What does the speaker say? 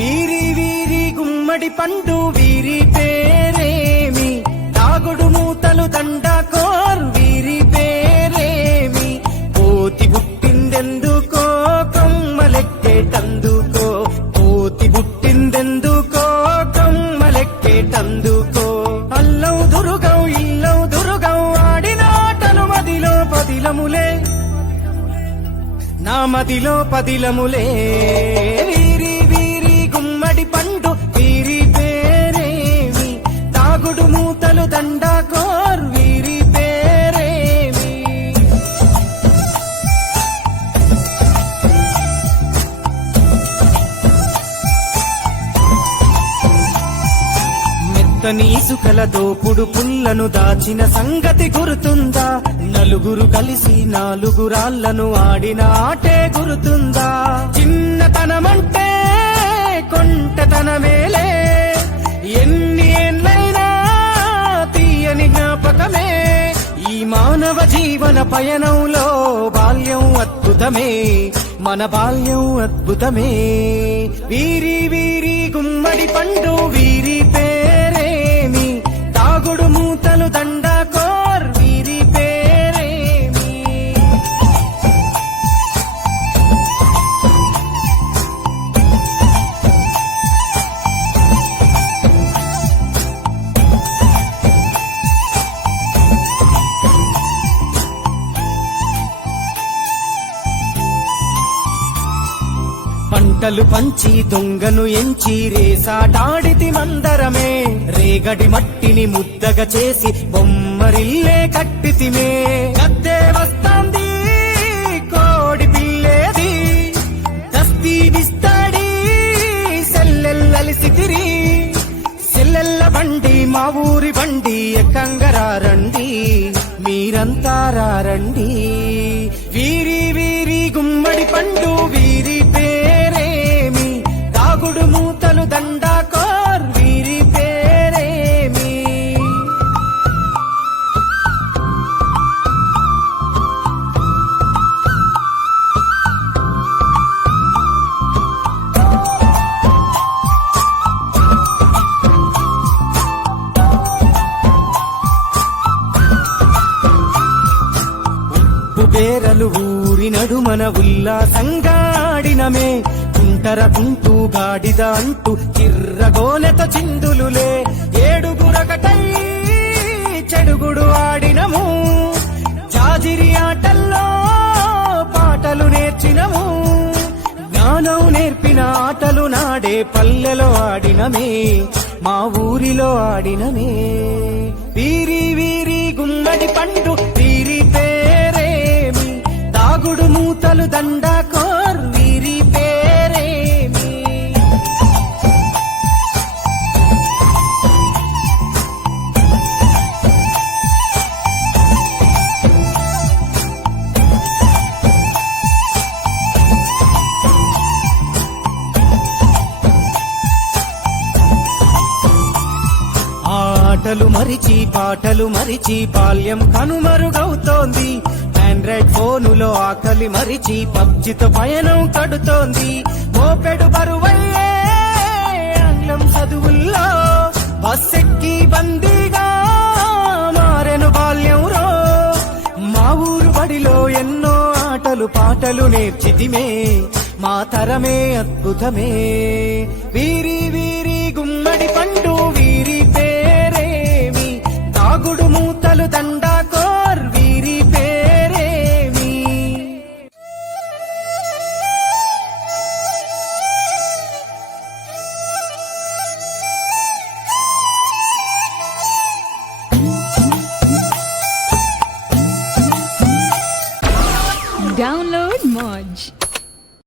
వీరి వీరి గుమ్మడి పండు వీరి పేరేమి, తాగుడు మూతలు దండాకోర్ వీరి పేరేమి, కోతి పుట్టిందెందుకో కొమ్మలెక్కేటందుకో, కోతి పుట్టిందెందుకో కొమ్మలెక్కేటందుకో. అల్లం దురుగం ఇల్లం దురుగం ఆడిన ఆటలు మదిలో పదిలములే, నా మదిలో పదిలములే. వీరి వీరి గుమ్మడి పండు వీరి పేరేమి, తాగుడు మూతలు దండాకోర్ వీరి పేరేమి. మెత్తని ఇసుకల దోపుడు పుల్లను దాచిన సంగతి గుర్తుందా, నలుగురు కలిసి నాలుగురాళ్లను ఆడిన ఆటే గుర్తుందా. చిన్నతనమంటే కొంటతనమేలే, ఎన్ని ఏళ్ళైనా తీయని జ్ఞాపకమే. ఈ మానవ జీవన పయనంలో బాల్యం అద్భుతమే, మన బాల్యం అద్భుతమే. వీరి వీరి గుమ్మడి పండు వీరి పేరేమి, తాగుడు మూతలు దండాకోర్ వీరి పేరేమి. పంటలు పంచి దొంగను ఎంచి రేసాటాడితి మందరమే, రేగడి మట్టిని ముద్దగా చేసి బొమ్మరిల్లే కట్టితిమే. గద్దే వస్తాంది కోడి పిల్లేది, దస్తీ బిస్తాడి సెల్లెల్లలిసితిరి. సెల్లెల్ల బండి మా ఊరి బండి ఎక్కంగరారండి, మీరంతా రారండి. వీరి వీరి గుమ్మడి పండు వీరి పేరేమి, తాగుడు మూతలు దండాకోర్ వీరి పేరేమి. బేరలు ఊరి నడుమన ఉల్లాసంగా ఆడినమే, కుంటర కుంటూ గాడిద అంటూ చిర్రగోలెతో చిందులులే. ఏడుగురకటై చెడుగుడు ఆడినము, జాజిరి ఆటల్లో పాటలు నేర్చినము. జ్ఞానం నేర్పిన ఆటలు నాడే పల్లెలో ఆడినమే, మా ఊరిలో ఆడినమే. వీరి వీరి గుమ్మడి పండు వీరి పేరేమి, తాగుడు మూతలు దండాకోర్ వీరి పేరేమి. ఆటలు మరిచి పాటలు మరిచి బాల్యం కనుమరుగవుతోంది, ఆండ్రాయిడ్ ఫోనులో ఆకలి మరిచి పబ్జితో పయనం కడుతోంది. మోపెడు బరువయ్యే ఆంగ్లం చదువుల్లో బస్సెక్కి బందీగా మారెను బాల్యం రో. మా ఊరు బడిలో ఎన్నో ఆటలు పాటలు నేర్చితిమే, మా తరమే అద్భుతమే. వీరి వీరి గుమ్మడి పండు వీరి పేరేమి, తాగుడు మూతలు దండాకోర్ వీరి పేరేమి. Download Moj.